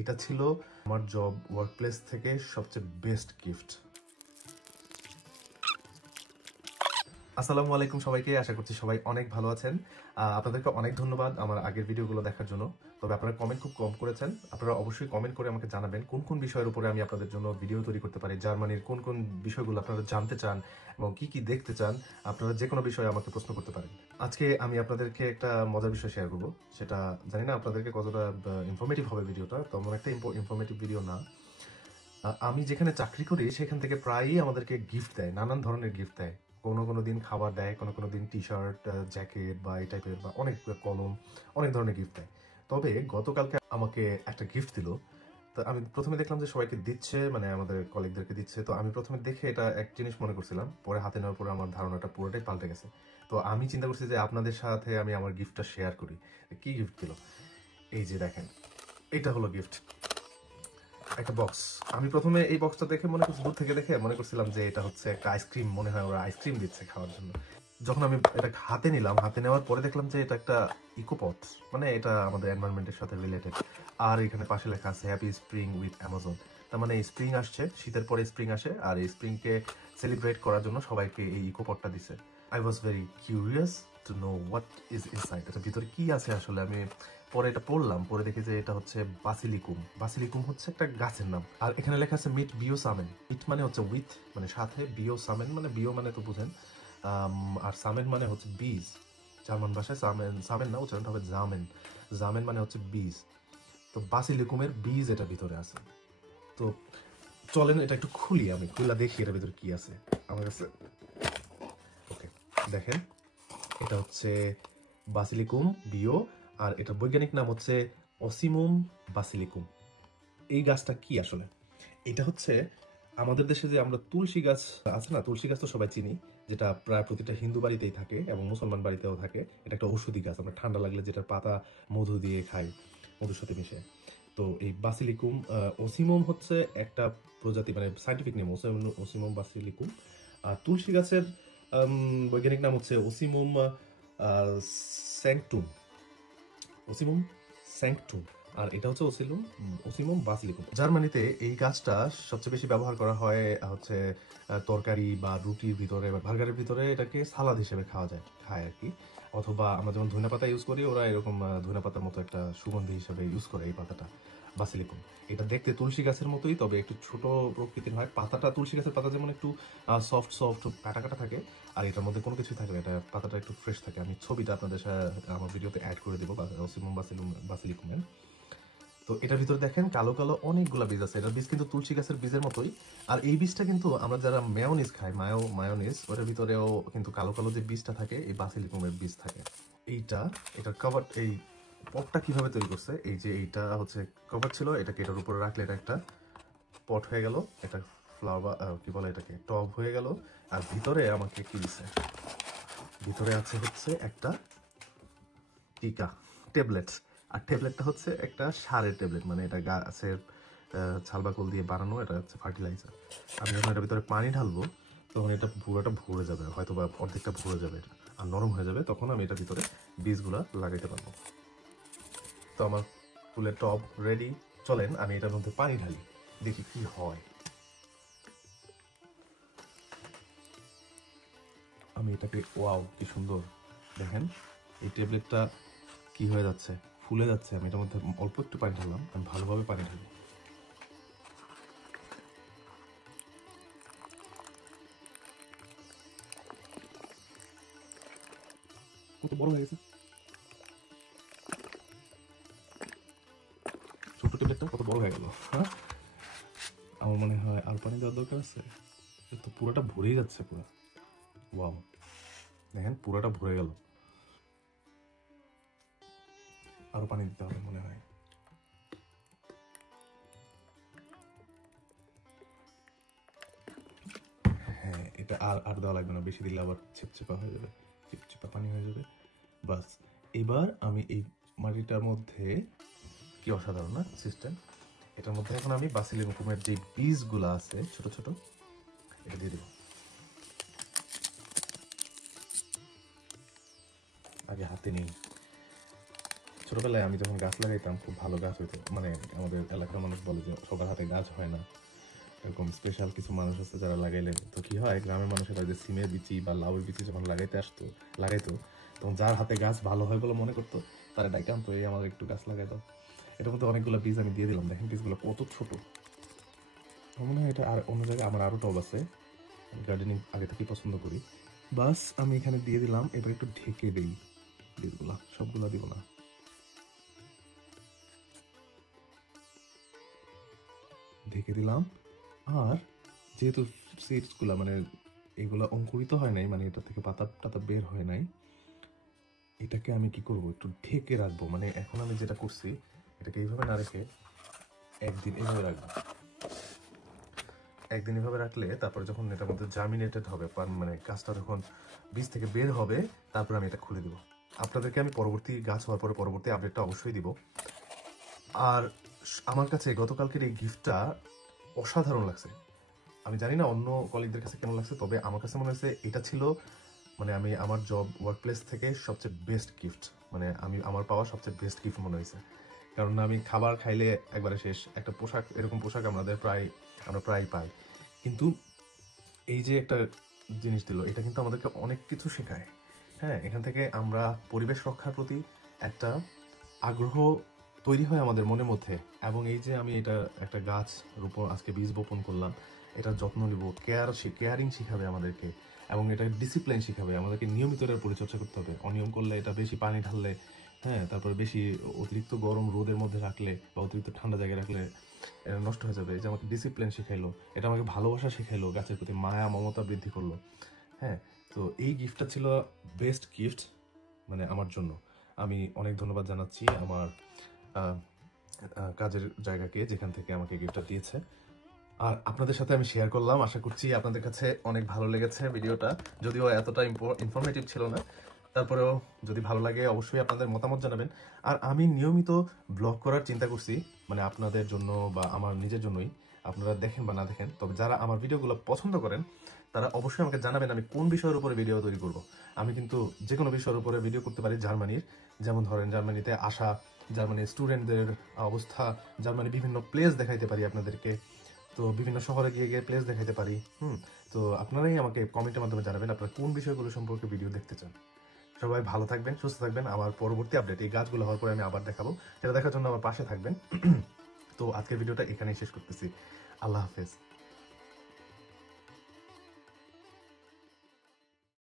এটা ছিল আমার জব ওয়ার্কপ্লেস থেকে সবচেয়ে বেস্ট গিফট। আসসালামু আলাইকুম সবাইকে, আশা করছি সবাই অনেক ভালো আছেন। আপনাদেরকে অনেক ধন্যবাদ আমার আগের ভিডিওগুলো দেখার জন্য। তবে আপনারা কমেন্ট খুব কম করেছেন। আপনারা অবশ্যই কমেন্ট করে আমাকে জানাবেন কোন কোন বিষয়ের উপরে আমি আপনাদের জন্য ভিডিও তৈরি করতে পারি, জার্মানির কোন কোন বিষয়গুলো আপনারা জানতে চান এবং কি কি দেখতে চান। আপনারা যে কোনো বিষয়ে আমাকে প্রশ্ন করতে পারেন। আজকে আমি আপনাদেরকে একটা মজার বিষয় শেয়ার করবো, সেটা জানি না আপনাদেরকে কতটা ইনফরমেটিভ হবে ভিডিওটা, তেমন একটা ইনফরমেটিভ ভিডিও না। আমি যেখানে চাকরি করি সেখান থেকে প্রায়ই আমাদেরকে গিফট দেয়, নানান ধরনের গিফট দেয়। কোনো দিন খাবার দেয়, কোনো দিন টি শার্ট, জ্যাকেট বা এই টাইপের, বা অনেক কলম, অনেক ধরনের গিফট দেয়। তবে গতকালকে আমাকে একটা গিফট দিল। তো আমি প্রথমে দেখলাম যে সবাইকে দিচ্ছে, মানে আমাদের কলিগদেরকে দিচ্ছে। তো আমি প্রথমে দেখে এটা এক জিনিস মনে করছিলাম, পরে হাতে নেওয়ার পরে আমার ধারণাটা পুরোটাই পাল্টে গেছে। তো আমি চিন্তা করছি যে আপনাদের সাথে আমি আমার গিফটটা শেয়ার করি। কি গিফট দিল, এই যে দেখেন, এটা হলো গিফট, একটা বক্স। আমি প্রথমে এই বক্সটা দেখে দূর থেকে দেখে মনে করছিলাম যে এটা হচ্ছে একটা আইসক্রিম, মনে হয় ওরা আইসক্রিম দিচ্ছে খাওয়ার জন্য। যখন আমি এটা হাতে নিলাম, হাতে নেওয়ার পরে দেখলাম যে এটা একটা ইকোপট, মানে এটা আমাদের এনভায়রনমেন্টের সাথে রিলেটেড। আর এখানে পাশে লেখা আছে হ্যাপি স্প্রিং উইথ অ্যামাজন। তার মানে স্প্রিং আসছে, শীতের পরে স্প্রিং আসে, আর এই স্প্রিংকে সেলিব্রেট করার জন্য সবাইকে এই ইকোপটটা দিছে। I was very curious to know what is inside, এটা ভিতরে কি আছে আসলে। আমি পরে এটা পড়লাম, পরে দেখি যে এটা হচ্ছে বাসিলিকুম। বাসিলিকুম হচ্ছে একটা গাছের নাম। আর এখানে লেখা আছে মিট বিও সামেন। মিট মানে হচ্ছে উইথ, মানে সাথে, বিও সামেন মানে বিও মানে তো বুঝেন, আর সামেন মানে হচ্ছে বীজ। জার্মান ভাষায় সামেন, সামেন না, উচ্চারণটা হবে জামেন। জামেন মানে হচ্ছে বীজ। তো বাসিলিকুমের বীজ এটা ভিতরে আছে। তো চলেন এটা একটু খুলি, আমি খুলে দেখি এটার ভিতরে কি আছে আমার কাছে। ওকে, দেখেন, এটা হচ্ছে বাসিলিকুম বিও, আর এটা বৈজ্ঞানিক নাম হচ্ছে অসিমুম বাসিলিকুম। এই গাছটা কি আসলে? এটা হচ্ছে আমাদের দেশে যে আমরা তুলসী গাছ আছে না, তুলসী গাছ তো সবাই চিনি, যেটা প্রায় প্রতিটা হিন্দু বাড়িতেই থাকে এবং মুসলমান বাড়িতেও থাকে। এটা একটা ঔষধি গাছ, আমরা ঠান্ডা লাগলে যেটার পাতা মধু দিয়ে খাই, মধুর সাথে মিশে। তো এই বাসিলিকুম অসিমুম হচ্ছে একটা প্রজাতি, মানে সাইন্টিফিক নেম অসিমুম বাসিলিকুম। আর তুলসী গাছের বৈজ্ঞানিক নাম হচ্ছে অসিমুম স্যাংটুম, অসিমুম স্যাংটুম। আর এটা হচ্ছে অসিমুম বাসিলিকুম। জার্মানিতে এই গাছটা সবচেয়ে বেশি ব্যবহার করা হয় হচ্ছে তরকারি বা রুটির ভিতরে বা বার্গারের ভিতরে, এটাকে সালাদ হিসেবে খায় আর কি। অথবা আমরা যেমন ধনেপাতা ইউজ করি, ওরা এরকম ধনেপাতার মতো একটা সুগন্ধি হিসেবে ইউজ করে এই পাতাটা, বাসিলিকুম। এটা দেখতে তুলসী গাছের মতোই, তবে একটু ছোট প্রকৃতির হয়। পাতাটা তুলসী গাছের পাতা যেমন একটু সফট সফট কাটা কাটা থাকে, আর এটার মধ্যে কোনো কিছুই থাকে না, এটা পাতাটা একটু ফ্রেশ থাকে। আমি ছবিটা আপনাদের আমার ভিডিওতে অ্যাড করে দেবো অসিমুম বাসিলিকুমের। তো এটার ভিতরে দেখেন কালো কালো অনেকগুলো বীজ আছে। এটার বীজ কিন্তু তুলসী গাছের বীজের মতোই। আর এই বীজটা কিন্তু আমরা যারা মেয়োনিজ খাই, মায়োনিজ, ওটার ভিতরেও কিন্তু কালো কালো যে বীজটা থাকে, এই বাসিলিকুমের বীজ থাকে। এটার কভার, এই পটটা কিভাবে তৈরি করছে, এই যে এইটা হচ্ছে কভার ছিল, এটাকে এটার উপরে রাখলে এটা একটা পট হয়ে গেল, এটা ফ্লাওয়ার কি বলে এটাকে, টব হয়ে গেল। আর ভিতরে আমাকে কি দিছে, ভিতরে আছে হচ্ছে একটা টিকা, ট্যাবলেট। আর ট্যাবলেটটা হচ্ছে একটা সারের ট্যাবলেট, মানে এটা গাছের ছালবাকল দিয়ে বানানো, এটা হচ্ছে ফার্টিলাইজার। আমি যখন এটার ভিতরে পানি ঢালবো তখন এটা পুরোটা ভরে যাবে, হয়তো বা অর্ধেকটা ভরে যাবে এটা, আর নরম হয়ে যাবে, তখন আমি এটার ভিতরে বীজগুলা লাগাইতে পারবো। তো আমার ফুলের টব রেডি। চলেন আমি এটার মধ্যে পানি ঢালি, দেখি কি হয়। আমি এটাকে, ওয়াও কি সুন্দর, দেখেন এই ট্যাবলেটটা কি হয়ে যাচ্ছে, ফুলে যাচ্ছে। আমি এটার মধ্যে অল্প একটু পানি ঢাললাম, আমি ভালোভাবে পানি ঢালি। কত বড় হয়ে গেছে, ছোট্ট ট্যাবলেটটা কত বড় হয়ে গেল। হ্যাঁ, আমার মনে হয় আর পানি দেওয়ার দরকার আছে। তো পুরোটা ভরেই যাচ্ছে পুরো, ওয়াও দেখেন পুরোটা ভরে গেল। আরো পানি দিতে হবে মনে হয়। হ্যাঁ, এটা আর দেওয়া লাগবে না, বেশি দিলে আবার চিপচিপা হয়ে যাবে, চিপচিপা পানি হয়ে যাবে। বাস, এবার আমি এই মাটিটার মধ্যে, কি অসাধারণ না সিস্টেম, এটার মধ্যে এখন আমি বাসিলিকুমের যে বীজগুলো আছে ছোট ছোট, এটা দিয়ে দেবো। আগে হাতে নিই, ছোটবেলায় আমি যখন গাছ লাগাইতাম খুব ভালো গাছ হইতো, মানে আমাদের এলাকার মানুষ বলে যে সবার হাতে গাছ হয় না, এরকম স্পেশাল কিছু মানুষ আছে যারা লাগাইলেন। তো কি হয়, গ্রামের মানুষেরা যে সিমের বিচি বা লাউয়ের বিচি যখন লাগাইতো, তখন যার হাতে গাছ ভালো হয় বলে মনে করতো তারা ডাইকে আনতো, এই আমাদের একটু গাছ লাগাই দাও। এটার মধ্যে অনেকগুলো বীজ আমি দিয়ে দিলাম, দেখেন বীজগুলো কত ছোট। মনে হয় এটা আর অন্য জায়গায় আমার আরও টব আছে, গার্ডেনিং আগে থেকেই পছন্দ করি। বাস আমি এখানে দিয়ে দিলাম, এবার একটু ঢেকে দিই বীজগুলা, সবগুলা দিব না। ঢেকে দিলাম। আর যেহেতু সিডসগুলা মানে এগুলা অঙ্কুরিত হয় নাই, মানে এটা থেকে পাতা টাতা বের হয় নাই, এটাকে আমি কি করব, একটু ঢেকে রাখবো। মানে এখন আমি যেটা করছি, এটাকে এইভাবে না রেখে একদিন এইভাবে রাখবো। একদিন এভাবে রাখলে তারপরে যখন এটার মধ্যে জার্মিনেটেড হবে, মানে গাছটা যখন বীজ থেকে বের হবে, তারপর আমি এটা খুলে দিব। আপনাদেরকে আমি পরবর্তী গাছ হওয়ার পরে পরবর্তী আপডেটটা অবশ্যই দিব। আর আমার কাছে গতকালকের এই গিফটটা অসাধারণ লাগছে। আমি জানি না অন্য কলিগদের কাছে কেমন লাগছে, তবে আমার কাছে মনে হয়েছে এটা ছিল মানে আমি আমার জব ওয়ার্ক প্লেস থেকে সবচেয়ে বেস্ট গিফট, মানে আমি আমার পাওয়া সবচেয়ে বেস্ট গিফট মনে হয়েছে। কারণ আমি খাবার খাইলে একবারে শেষ, একটা পোশাক, এরকম পোশাক আমরা প্রায় পাই, কিন্তু এই যে একটা জিনিস দিল, এটা কিন্তু আমাদেরকে অনেক কিছু শেখায়। হ্যাঁ, এখান থেকে আমরা পরিবেশ রক্ষার প্রতি একটা আগ্রহ তৈরি হয় আমাদের মনের মধ্যে। এবং এই যে আমি এটা একটা গাছ আজকে বীজ বপন করলাম, এটার যত্ন নিব, কেয়ারিং শিখাবে আমাদেরকে, এবং এটা ডিসিপ্লিন শিখাবে আমাদেরকে। নিয়মিত এটার পরিচর্যা করতে হবে, অনিয়ম করলে, এটা বেশি পানি ঢাললে, হ্যাঁ, তারপরে বেশি অতিরিক্ত গরম রোদের মধ্যে রাখলে বা অতিরিক্ত ঠান্ডা জায়গায় রাখলে এটা নষ্ট হয়ে যাবে। এই যে আমাকে ডিসিপ্লিন শিখাইলো, এটা আমাকে ভালোবাসা শিখাইলো, গাছের প্রতি মায়া মমতা বৃদ্ধি করলো। হ্যাঁ, তো এই গিফটটা ছিল বেস্ট গিফট মানে আমার জন্য। আমি অনেক ধন্যবাদ জানাচ্ছি আমার কাজের জায়গাকে, যেখান থেকে আমাকে গিফটটা দিয়েছে। আর আপনাদের সাথে আমি শেয়ার করলাম, আশা করছি আপনাদের কাছে অনেক ভালো লেগেছে ভিডিওটা। যদিও এতটা ইনফরমেটিভ ছিল না, তারপরেও যদি ভালো লাগে অবশ্যই আপনাদের মতামত জানাবেন। আর আমি নিয়মিত ব্লগ করার চিন্তা করছি, মানে আপনাদের জন্য বা আমার নিজের জন্যই। আপনারা দেখেন বা না দেখেন, তবে যারা আমার ভিডিওগুলো পছন্দ করেন তারা অবশ্যই আমাকে জানাবেন আমি কোন বিষয়ের উপরে ভিডিও তৈরি করব। আমি কিন্তু যে কোনো বিষয়ের উপরে ভিডিও করতে পারি। জার্মানির, যেমন ধরেন জার্মানিতে আসা, জার্মানির স্টুডেন্টদের অবস্থা, জার্মানির বিভিন্ন প্লেস দেখাইতে পারি আপনাদেরকে। তো বিভিন্ন শহরে গিয়ে গিয়ে প্লেস দেখাইতে পারি। তো আপনারাই আমাকে কমেন্টের মাধ্যমে জানাবেন আপনারা কোন বিষয়গুলো সম্পর্কে ভিডিও দেখতে চান। সবাই ভালো থাকবেন, সুস্থ থাকবেন। আমার পরবর্তী আপডেট এই গাছগুলো হওয়ার পরে আমি আবার দেখাবো, সেটা দেখার জন্য আমার পাশে থাকবেন। তো আজকের ভিডিওটা এখানেই শেষ করতেছি। আল্লাহ হাফেজ।